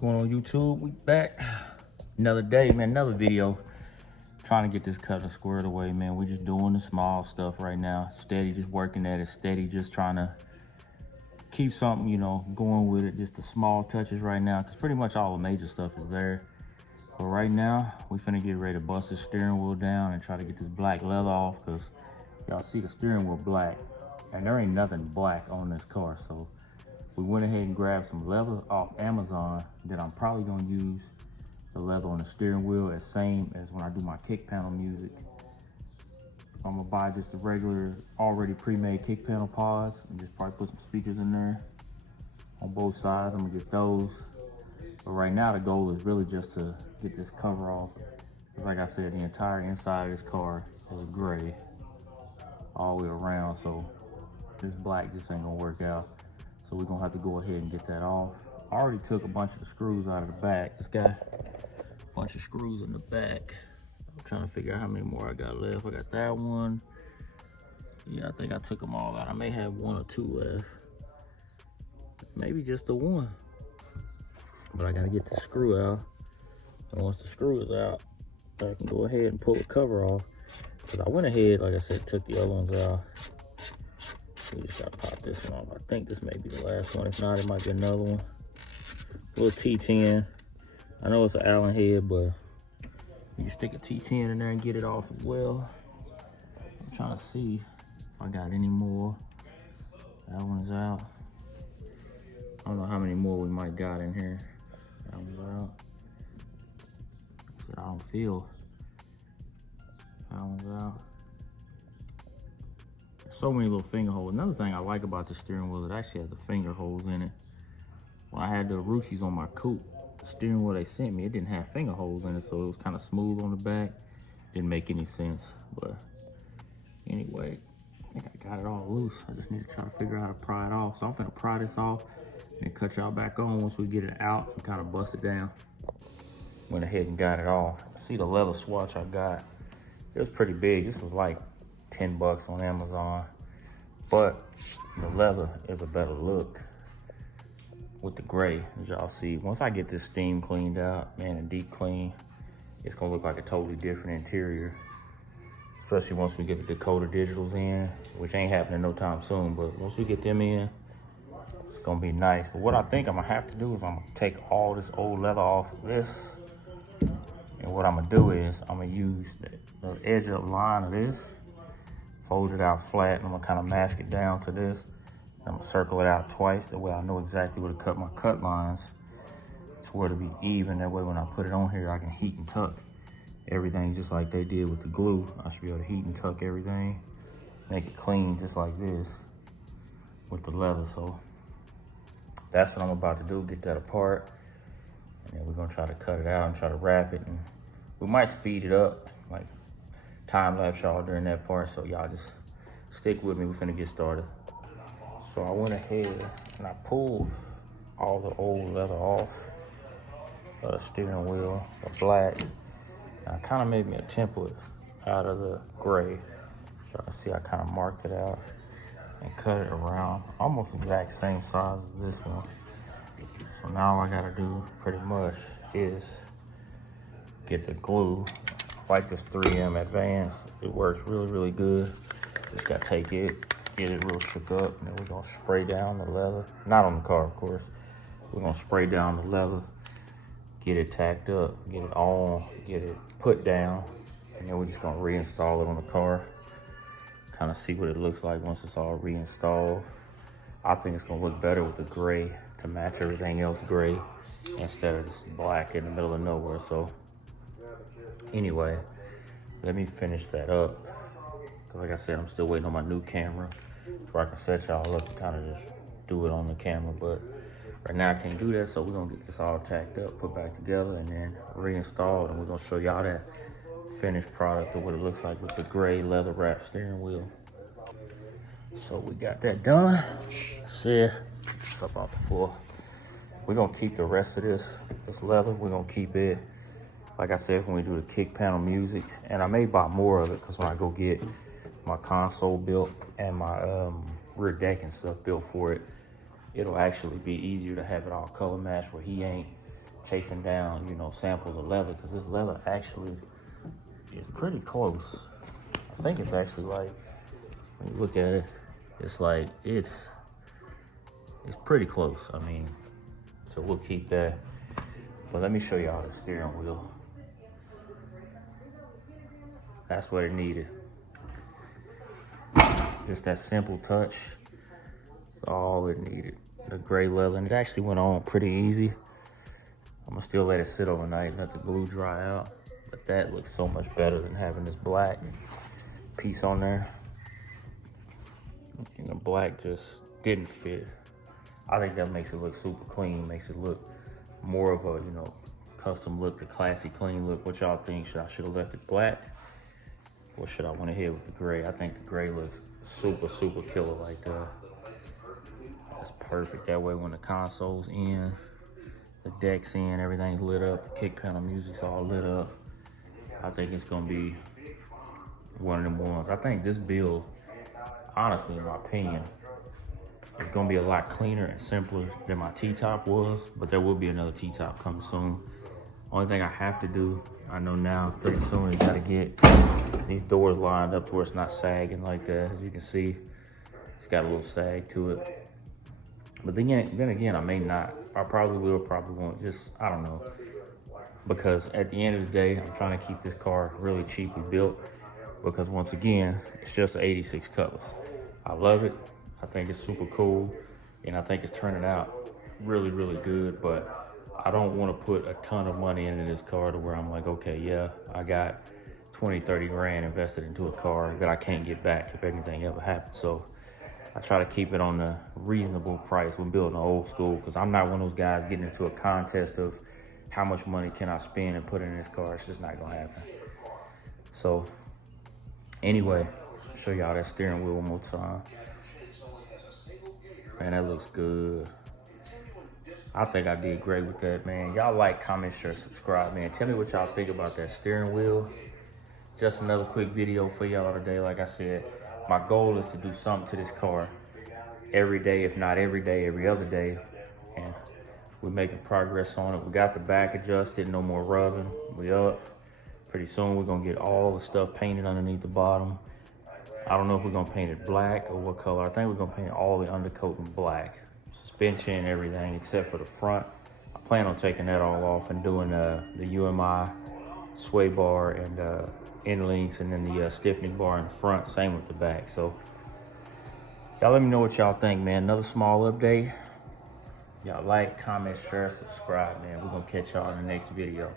Going on YouTube, we back. Another day, man, another video. Trying to get this cutter squared away, man. We're just doing the small stuff right now. Steady, just working at it. Steady, just trying to keep something, you know, going with it. Just the small touches right now, because pretty much all the major stuff is there. But right now, we finna get ready to bust this steering wheel down and try to get this black leather off, because y'all see the steering wheel black, and there ain't nothing black on this car. So we went ahead and grabbed some leather off Amazon that I'm probably gonna use the leather on the steering wheel as same as when I do my kick panel music. I'm gonna buy just the regular, already pre-made kick panel pods and just probably put some speakers in there on both sides. I'm gonna get those. But right now the goal is really just to get this cover off. Because like I said, the entire inside of this car is gray all the way around. So this black just ain't gonna work out. So we're gonna have to go ahead and get that off. I already took a bunch of the screws out of the back. This guy, a bunch of screws in the back. I'm trying to figure out how many more I got left. I got that one. Yeah, I think I took them all out. I may have one or two left. Maybe just the one. But I gotta get the screw out. And once the screw is out, I can go ahead and pull the cover off. Because I went ahead, like I said, took the other ones out. We just gotta pop this one off. I think this may be the last one. If not, it might be another one. Little T10. I know it's an Allen head, but you can stick a T10 in there and get it off as well. I'm trying to see if I got any more. That one's out. I don't know how many more we might got in here. That one's out. I don't feel. That one's out. So many little finger holes. Another thing I like about the steering wheel, it actually has the finger holes in it. When I had the Ruchis on my coupe, the steering wheel they sent me, it didn't have finger holes in it, so it was kind of smooth on the back. Didn't make any sense, but anyway, I think I got it all loose. I just need to try to figure out how to pry it off. So I'm gonna pry this off and cut y'all back on once we get it out and kind of bust it down. Went ahead and got it off. See the leather swatch I got. It was pretty big. This was like 10 bucks on Amazon, but the leather is a better look with the gray, as y'all see. Once I get this steam cleaned out, man, and deep clean, it's gonna look like a totally different interior, especially once we get the Dakota digitals in, which ain't happening no time soon, but once we get them in, it's gonna be nice. But what I think I'm gonna have to do is I'm gonna take all this old leather off of this, and what I'm gonna do is I'm gonna use the edge of the line of this, fold it out flat, and I'm gonna kind of mask it down to this. I'm gonna circle it out twice, that way I know exactly where to cut my cut lines. It's where to be even, that way when I put it on here, I can heat and tuck everything just like they did with the glue. I should be able to heat and tuck everything, make it clean just like this with the leather. So that's what I'm about to do, get that apart. And then we're gonna try to cut it out and try to wrap it. And we might speed it up, like time lapse y'all during that part. So y'all just stick with me, we're finna get started. So I went ahead and I pulled all the old leather off the steering wheel, the black. And I kind of made me a template out of the gray. So I see I kind of marked it out and cut it around, almost exact same size as this one. So now all I gotta do pretty much is get the glue. I like this 3M Advanced. It works really, really good. Just gotta take it, get it real shook up, and then we're gonna spray down the leather. Not on the car, of course. We're gonna spray down the leather, get it tacked up, get it on, get it put down, and then we're just gonna reinstall it on the car. Kind of see what it looks like once it's all reinstalled. I think it's gonna look better with the gray to match everything else gray instead of this black in the middle of nowhere. So anyway, let me finish that up. Cause like I said, I'm still waiting on my new camera so I can set y'all up to kind of just do it on the camera. But right now I can't do that, so we're gonna get this all tacked up, put back together, and then reinstalled. And we're gonna show y'all that finished product of what it looks like with the gray leather wrap steering wheel. So we got that done. See, it's up off the floor. We're gonna keep the rest of this leather. We're gonna keep it, like I said, when we do the kick panel music. And I may buy more of it, because when I go get my console built and my rear deck and stuff built for it, it'll actually be easier to have it all color matched, where he ain't chasing down, you know, samples of leather, because this leather actually is pretty close. I think it's actually like, when you look at it, it's like, it's pretty close. I mean, so we'll keep that. But let me show y'all the steering wheel. That's what it needed. Just that simple touch. That's all it needed. The gray leather, and it actually went on pretty easy. I'm gonna still let it sit overnight, let the glue dry out. But that looks so much better than having this black piece on there. And the black just didn't fit. I think that makes it look super clean, makes it look more of a, you know, custom look, the classy, clean look. What y'all think? Should have left it black? Or should I went ahead with the gray? I think the gray looks super, super killer like that. That's perfect. That way when the console's in, the deck's in, everything's lit up, the kick panel music's all lit up. I think it's gonna be one of them ones. I think this build, honestly, in my opinion, it's gonna be a lot cleaner and simpler than my T-top was, but there will be another T-top coming soon. Only thing I have to do, I know now, pretty soon, is gotta get these doors lined up to where it's not sagging like that. As you can see, it's got a little sag to it. But then again, I may not. I probably will, probably won't. Just, I don't know. Because at the end of the day, I'm trying to keep this car really cheaply built. Because once again, it's just an 86 Cutlass. I love it. I think it's super cool. And I think it's turning out really, really good. But I don't want to put a ton of money into this car to where I'm like, okay, yeah, I got 20, 30 grand invested into a car that I can't get back if anything ever happens. So I try to keep it on a reasonable price when building an old school, because I'm not one of those guys getting into a contest of how much money can I spend and put in this car. It's just not gonna happen. So anyway, show y'all that steering wheel one more time. Man, that looks good. I think I did great with that, man. Y'all like, comment, share, subscribe, man. Tell me what y'all think about that steering wheel. Just another quick video for y'all today. Like I said, my goal is to do something to this car every day, if not every day, every other day. And we're making progress on it. We got the back adjusted, no more rubbing. We up. Pretty soon we're gonna get all the stuff painted underneath the bottom. I don't know if we're gonna paint it black or what color. I think we're gonna paint all the undercoat in black. Suspension and everything except for the front. I plan on taking that all off and doing the UMI sway bar and end links, and then the stiffening bar in the front. Same with the back. So y'all let me know what y'all think, man. Another small update. Y'all like, comment, share, subscribe, man. We're gonna catch y'all in the next video.